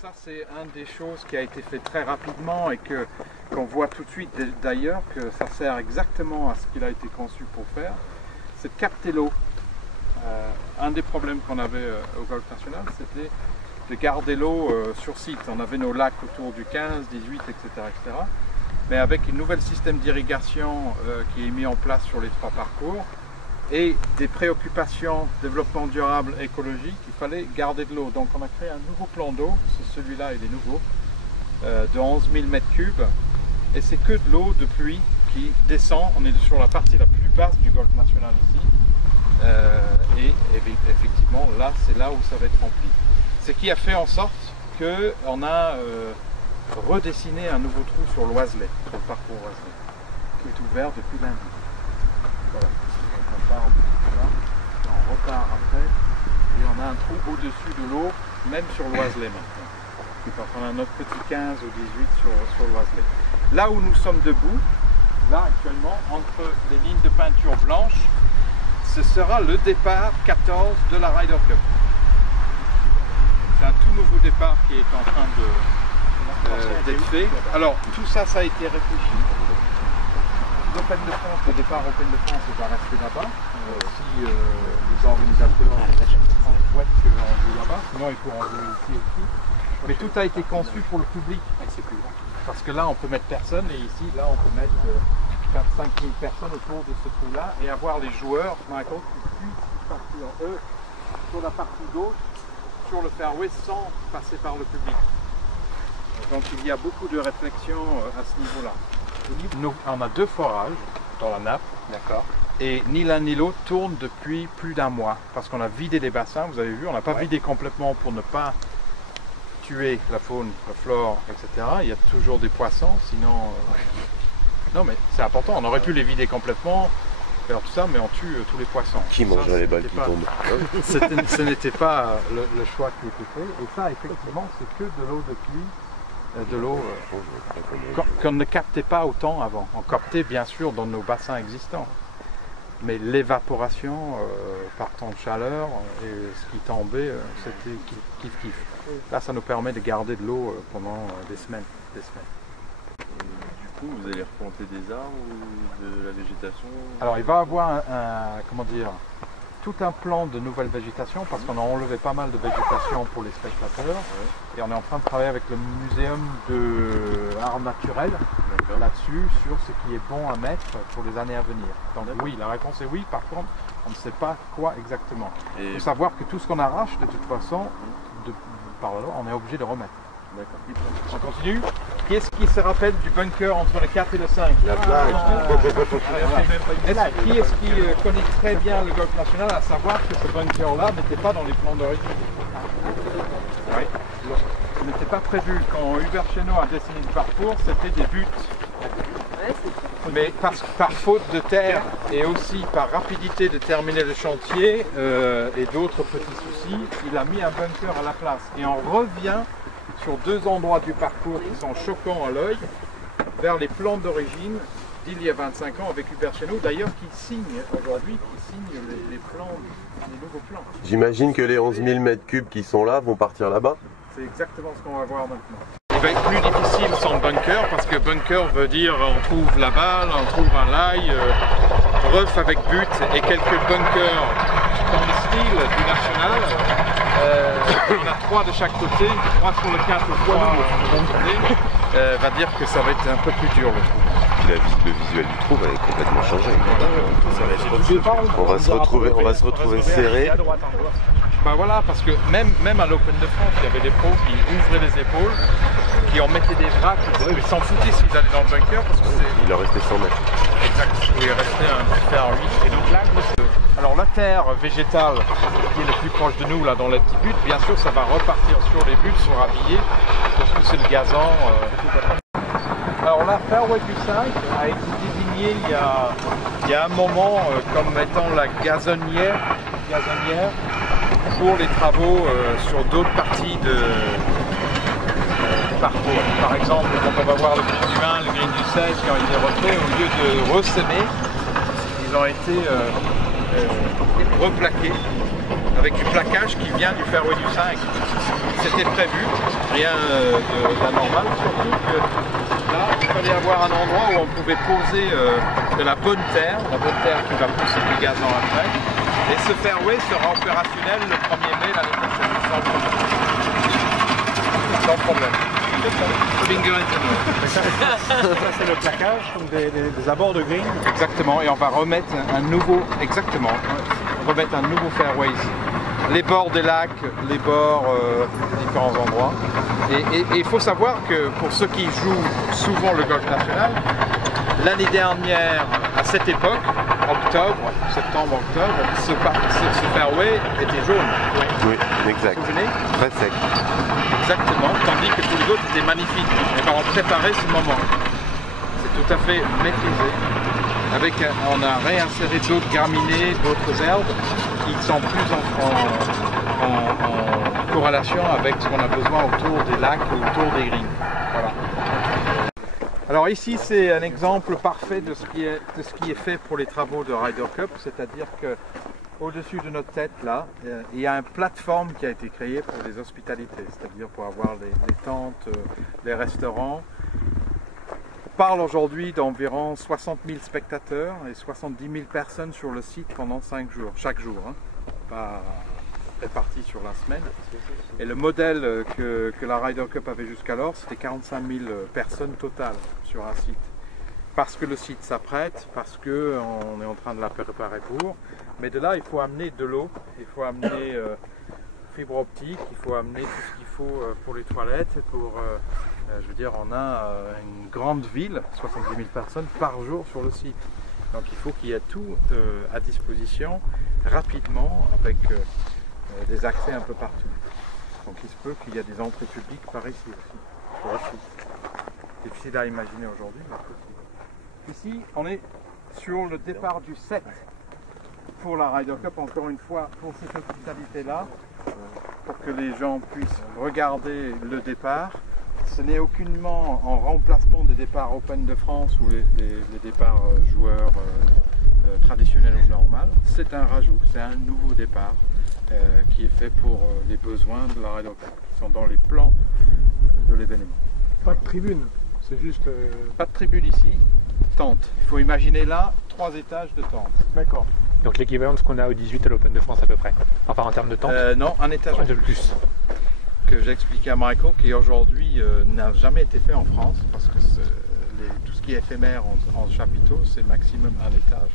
Ça, c'est une des choses qui a été fait très rapidement et qu'on voit tout de suite d'ailleurs que ça sert exactement à ce qu'il a été conçu pour faire, c'est de capter l'eau. Un des problèmes qu'on avait au Golfe National, c'était de garder l'eau sur site. On avait nos lacs autour du 15, 18, etc., etc. Mais avec un nouvel système d'irrigation qui est mis en place sur les 3 parcours, et des préoccupations développement durable écologique, il fallait garder de l'eau. Donc on a créé un nouveau plan d'eau, c'est celui-là, il est nouveau, de 11 000 m3, et c'est que de l'eau de pluie qui descend. On est sur la partie la plus basse du Golfe National ici, et effectivement là, c'est là où ça va être rempli. Ce qui a fait en sorte qu'on a redessiné un nouveau trou sur l'Oiselay, sur le parcours Oiselay, qui est ouvert depuis lundi. Voilà. On repart après et on a un trou au-dessus de l'eau, même sur l'Oiselay maintenant. Donc on a notre petit 15 ou 18 sur l'Oiselay. Là où nous sommes debout, là actuellement, entre les lignes de peinture blanche, ce sera le départ 14 de la Ryder Cup. C'est un tout nouveau départ qui est en train d'être fait. Alors tout ça, ça a été réfléchi. L'Open de France, le départ Open de France va rester là-bas. Si les organisateurs souhaitent qu'on joue là-bas, sinon ils pourront jouer ici aussi. Mais tout a été conçu pour le public. Parce que là on peut mettre personne et ici, là on peut mettre 4-5 000 personnes autour de ce trou-là et avoir les joueurs, Michael, qui puissent partir eux sur la partie gauche, sur le fairway sans passer par le public. Donc il y a beaucoup de réflexion à ce niveau-là. Nous, on a 2 forages dans la nappe, d'accord, et ni l'un ni l'autre tourne depuis plus d'1 mois parce qu'on a vidé les bassins. Vous avez vu, on n'a pas vidé complètement pour ne pas tuer la faune, la flore, etc. Il y a toujours des poissons, sinon non, mais c'est important. On aurait pu les vider complètement, faire tout ça, mais on tue tous les poissons. Qui mangerait les balles qui tombent? Ce n'était pas le choix qui était fait. Et ça, effectivement, c'est que de l'eau de pluie. De l'eau qu'on ne captait pas autant avant. On captait bien sûr dans nos bassins existants, mais l'évaporation par temps de chaleur et ce qui tombait, c'était kiff. Là, ça nous permet de garder de l'eau pendant des semaines. Et du coup, vous allez replanter des arbres ou de la végétation? Alors, il va y avoir tout un plan de nouvelle végétation parce qu'on a enlevé pas mal de végétation pour les spectateurs, et on est en train de travailler avec le muséum d'art naturel là-dessus, sur ce qui est bon à mettre pour les années à venir. Donc oui, la réponse est oui. Par contre, on ne sait pas quoi exactement. Il faut savoir que tout ce qu'on arrache, de toute façon, par là, on est obligé de remettre. On continue. Qui est-ce qui se rappelle du bunker entre le 4 et le 5? La plage. Qui est-ce qui connaît très bien le Golfe National, à savoir que ce bunker-là n'était pas dans les plans d'origine? Oui. Ce n'était pas prévu. Quand Hubert Chénaud a dessiné le parcours, c'était des buts. Mais par faute de terre et aussi par rapidité de terminer le chantier et d'autres petits soucis, il a mis un bunker à la place. Et on revient sur 2 endroits du parcours qui sont choquants à l'œil, vers les plans d'origine d'il y a 25 ans avec Hubert Chénaud, d'ailleurs qui signe aujourd'hui, les plans, les nouveaux plans. J'imagine que les 11 000 m3 qui sont là vont partir là-bas. C'est exactement ce qu'on va voir maintenant. Il va être plus difficile sans bunker, parce que bunker veut dire on trouve la balle, on trouve un lie, rough avec but et quelques bunkers dans le style du national. Il y en a 3 de chaque côté, 3 sur le 4 et 3 de l'autre côté. Va dire que ça va être un peu plus dur le trou. Puis le visuel du trou va complètement changer. On va se retrouver serré. Ben voilà, parce que même à l'Open de France, il y avait des pros qui ouvraient les épaules, qui en mettaient des bras, qui s'en foutaient s'ils allaient dans le bunker. Parce que il leur restait 100 mètres. Exact, il restait un petit fer 8. Et donc l'angle, alors la terre végétale qui est le plus proche de nous, là dans les petits buts, bien sûr ça va repartir sur les buts, sur habillés, pour pousser le gazon. Alors la fairway du 5 a été désignée il y a un moment comme étant la gazonnière pour les travaux sur d'autres parties du parcours. Par exemple, quand on va voir le green du 1, le green du 16 qui ont été refaits, au lieu de ressemer, ils ont été replaqué avec du plaquage qui vient du fairway du 5. C'était prévu, rien d'anormal, surtout que là, il fallait avoir un endroit où on pouvait poser de la bonne terre qui va pousser du gazon après. Et ce fairway sera opérationnel le 1er mai l'année prochaine, sans problème. Finger into the Ça c'est le plaquage, donc des abords de green. Exactement, et on va remettre un nouveau, remettre un nouveau fairway ici. Les bords des lacs, les bords différents endroits. Et il faut savoir que pour ceux qui jouent souvent le golf national, l'année dernière, à cette époque, septembre-octobre, ce fairway était jaune. Oui, exact. Vous vous souvenez ? Très sec. Exactement, tandis que tous les autres étaient magnifiques. Et ben, on préparait ce moment. C'est tout à fait maîtrisé. On a réinséré d'autres graminées, d'autres herbes qui sont plus en corrélation avec ce qu'on a besoin autour des lacs et autour des greens. Voilà. Alors ici c'est un exemple parfait de ce qui est fait pour les travaux de Ryder Cup, c'est-à-dire que au-dessus de notre tête là, il y a une plateforme qui a été créée pour les hospitalités, c'est-à-dire pour avoir les tentes, les restaurants. On parle aujourd'hui d'environ 60 000 spectateurs et 70 000 personnes sur le site pendant 5 jours, chaque jour, hein, pas répartis sur la semaine. Et le modèle que la Ryder Cup avait jusqu'alors, c'était 45 000 personnes totales sur un site. Parce que le site s'apprête, parce qu'on est en train de la préparer pour. Mais de là, il faut amener de l'eau, il faut amener fibre optique, il faut amener tout ce qu'il faut pour les toilettes. Je veux dire, on a une grande ville, 70 000 personnes par jour sur le site. Donc il faut qu'il y ait tout à disposition rapidement avec des accès un peu partout. Donc il se peut qu'il y ait des entrées publiques par ici aussi, pour le site. Difficile à imaginer aujourd'hui, mais possible. Ici, on est sur le départ du 7 pour la Ryder Cup, encore une fois, pour cette hospitalité-là, pour que les gens puissent regarder le départ. Ce n'est aucunement en remplacement des départs Open de France ou les départs joueurs traditionnels ou normaux. C'est un rajout, c'est un nouveau départ qui est fait pour les besoins de la Ryder Cup, qui sont dans les plans de l'événement. Pas de tribune, c'est juste... Pas de tribune ici, tente. Il faut imaginer là 3 étages de tente. D'accord. Donc l'équivalent de ce qu'on a au 18 à l'Open de France à peu près. Enfin en termes de tente. Non, un étage de plus. Que j'ai expliqué à Michael, qui aujourd'hui n'a jamais été fait en France, parce que tout ce qui est éphémère en chapiteau, c'est maximum un étage.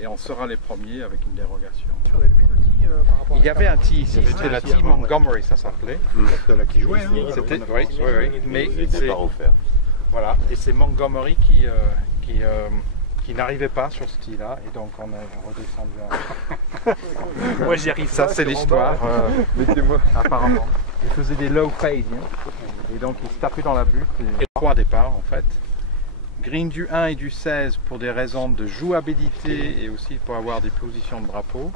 Et on sera les premiers avec une dérogation. Sur les par rapport Il y avait un tee ici, c'était la tee Montgomery, ça s'appelait. de là qui jouait. Hein. C'était, oui, mais C'est pas offert. voilà, et c'est Montgomery qui n'arrivait pas sur ce tee-là, et donc on est redescendu. Moi j'y arrive. Ça c'est l'histoire, apparemment. Il faisait des low fade, hein, et donc il se tapait dans la butte. Et 3 départs en fait. Green du 1 et du 16 pour des raisons de jouabilité et aussi pour avoir des positions de drapeau.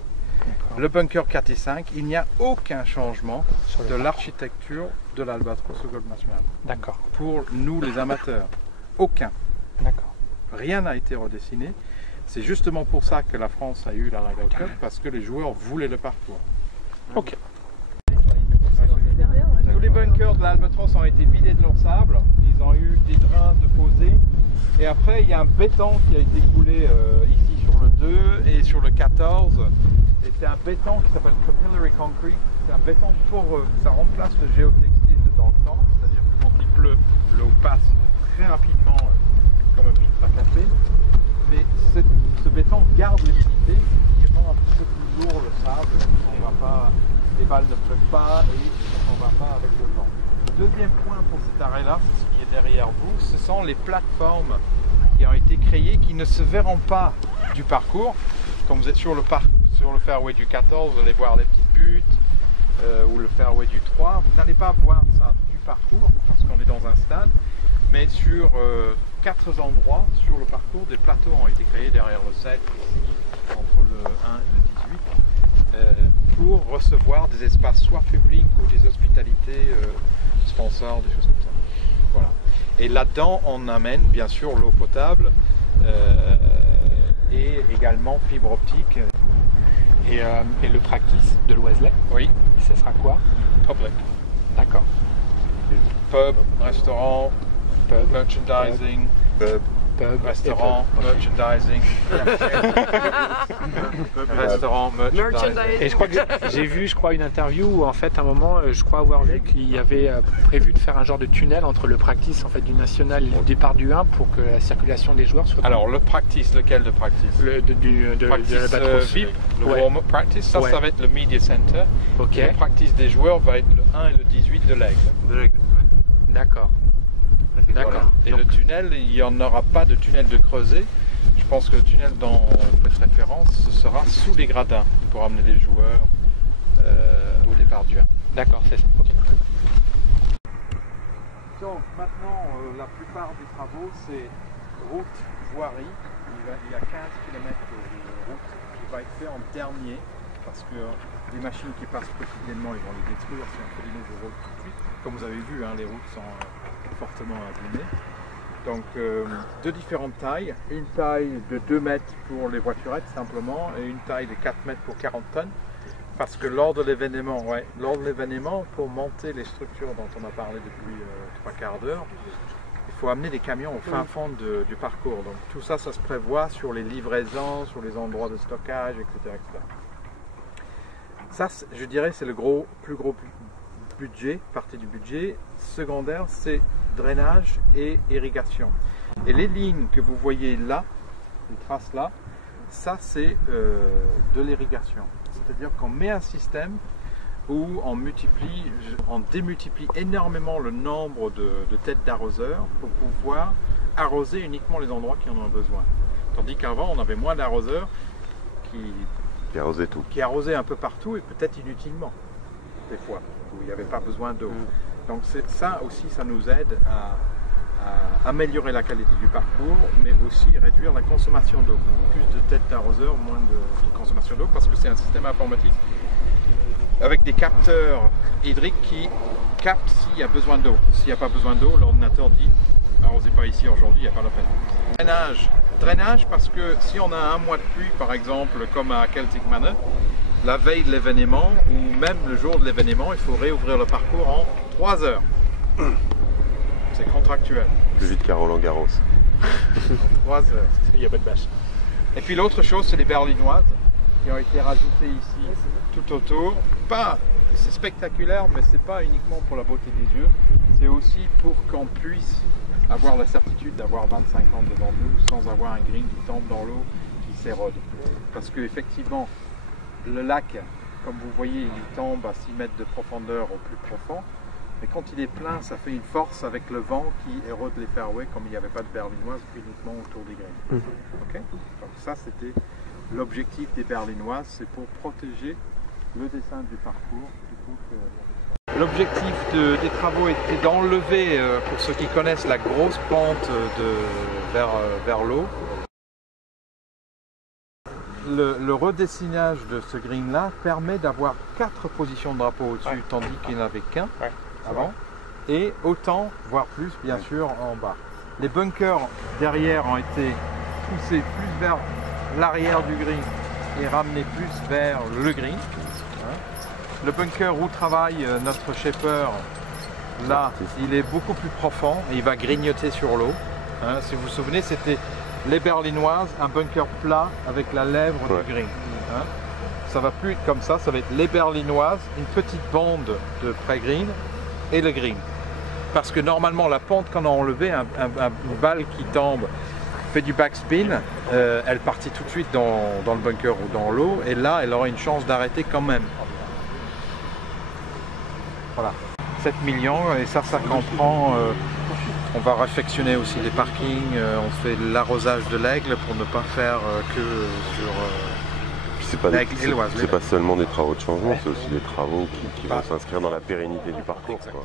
Le bunker 4 et 5, il n'y a aucun changement de l'architecture de l'Albatros au Golf National. D'accord. Pour nous les amateurs, aucun. D'accord. Rien n'a été redessiné. C'est justement pour ça que la France a eu la Ryder Cup, parce que les joueurs voulaient le parcours. Ok. Tous les bunkers de l'Albatros ont été vidés de leur sable, ils ont eu des drains de poser, et après il y a un béton qui a été coulé ici sur le 2 et sur le 14, et c'est un béton qui s'appelle Capillary Concrete, c'est un béton poreux, ça remplace le géotextile de dans le temps, c'est-à-dire que quand il pleut, l'eau passe très rapidement comme un filtre à café, mais ce béton garde l'humidité, qui rend un petit peu plus lourd le sable, les balles ne pleuvent pas et on ne va pas avec le vent. Deuxième point pour cet arrêt-là, c'est ce qui est derrière vous, ce sont les plateformes qui ont été créées qui ne se verront pas du parcours. Quand vous êtes sur le fairway du 14, vous allez voir les petites buttes ou le fairway du 3, vous n'allez pas voir ça du parcours parce qu'on est dans un stade, mais sur 4 endroits sur le parcours, des plateaux ont été créés derrière le 7, ici, entre le 1 et le 18. Pour recevoir des espaces soit publics ou des hospitalités sponsors, des choses comme ça. Voilà. Et là-dedans, on amène bien sûr l'eau potable, et également fibre optique. Et le practice de l'Oiselay, Oui, ce sera quoi? public. D'accord. Pub, restaurant, Pub, merchandising, pub, restaurant, merchandising. Restaurant, merchandising. Et je crois que j'ai vu, une interview où en fait, à un moment, je crois avoir vu qu'il y avait prévu de faire un genre de tunnel entre le practice en fait du national et le départ du 1 pour que la circulation des joueurs soit. Alors, le practice, lequel de practice? de Practice l'Albatros. VIP, le Ouais. warm-up practice, ça Ouais. va être le media center. Ok. Et le practice des joueurs va être le 1 et le 18 de l'Aigle. D'accord. D'accord. Voilà. Et Donc- le tunnel, il n'y en aura pas de tunnel de creuset. Je pense que le tunnel dont vous faites référence, ce sera sous les gradins pour amener les joueurs au départ du 1. D'accord, c'est ça. Ok. Donc maintenant, la plupart des travaux, c'est route, voirie. Il y a 15 km de route qui va être fait en dernier parce que les machines qui passent quotidiennement, ils vont les détruire si on fait des nouveaux routes tout de suite. Comme vous avez vu, hein, les routes sont fortement abîmées. Donc de différentes tailles. Une taille de 2 mètres pour les voiturettes simplement et une taille de 4 mètres pour 40 tonnes. Parce que lors de l'événement, pour monter les structures dont on a parlé depuis 3/4 d'heure, il faut amener des camions au fin fond du parcours. Donc tout ça, ça se prévoit sur les livraisons, sur les endroits de stockage, etc. etc. Ça, je dirais, c'est le plus gros budget, partie du budget. Secondaire, c'est drainage et irrigation. Et les lignes que vous voyez là, les traces là, ça c'est de l'irrigation. C'est-à-dire qu'on met un système où on démultiplie énormément le nombre de têtes d'arroseurs pour pouvoir arroser uniquement les endroits qui en ont besoin. Tandis qu'avant, on avait moins d'arroseurs Qui arrosait tout. qui arrosaient un peu partout et peut-être inutilement, des fois, où il n'y avait pas besoin d'eau. Donc ça aussi, ça nous aide à améliorer la qualité du parcours, mais aussi réduire la consommation d'eau. Plus de têtes d'arroseurs, moins de consommation d'eau, parce que c'est un système informatique avec des capteurs hydriques qui captent s'il y a besoin d'eau. S'il n'y a pas besoin d'eau, l'ordinateur dit « arrosez pas ici aujourd'hui, il n'y a pas la peine ». Drainage parce que si on a un mois de pluie, par exemple, comme à Celtic Manor, la veille de l'événement ou même le jour de l'événement, il faut réouvrir le parcours en 3 heures. C'est contractuel. Plus vite qu'à Roland Garros. 3 heures. Il n'y a pas de bâche. Et puis l'autre chose, c'est les berlinoises qui ont été rajoutées ici tout autour. C'est spectaculaire, mais c'est pas uniquement pour la beauté des yeux, c'est aussi pour qu'on puisse avoir la certitude d'avoir 25 ans devant nous sans avoir un green qui tombe dans l'eau, qui s'érode. Parce qu'effectivement, le lac, comme vous voyez, il tombe à 6 mètres de profondeur au plus profond. Mais quand il est plein, ça fait une force avec le vent qui érode les fairways comme il n'y avait pas de berlinoise uniquement autour des greens. Okay? Donc ça, c'était l'objectif des berlinoises, c'est pour protéger le dessin du parcours. L'objectif des travaux était d'enlever, pour ceux qui connaissent, la grosse pente vers l'eau. Le redessinage de ce green-là permet d'avoir 4 positions de drapeau au-dessus, tandis qu'il n'y en avait qu'un avant, et autant, voire plus, bien sûr, en bas. Les bunkers derrière ont été poussés plus vers l'arrière du green et ramenés plus vers le green. Le bunker où travaille notre shaper, là, il est beaucoup plus profond et il va grignoter sur l'eau. Si vous vous souvenez, c'était les berlinoises, un bunker plat avec la lèvre du green. Ça va plus être comme ça, ça va être les berlinoises, une petite bande de pré-green et le green. Parce que normalement, la pente qu'on a enlevée, une balle qui tombe, fait du backspin, elle partit tout de suite dans le bunker ou dans l'eau, et là, elle aura une chance d'arrêter quand même. Voilà, 7 millions, et ça comprend, on va réfectionner aussi les parkings, on fait l'arrosage de l'Aigle pour ne pas faire que sur l'Aigle et l'Oiselay. C'est pas seulement des travaux de changement, c'est aussi des travaux qui vont s'inscrire dans la pérennité du parcours. Exactement.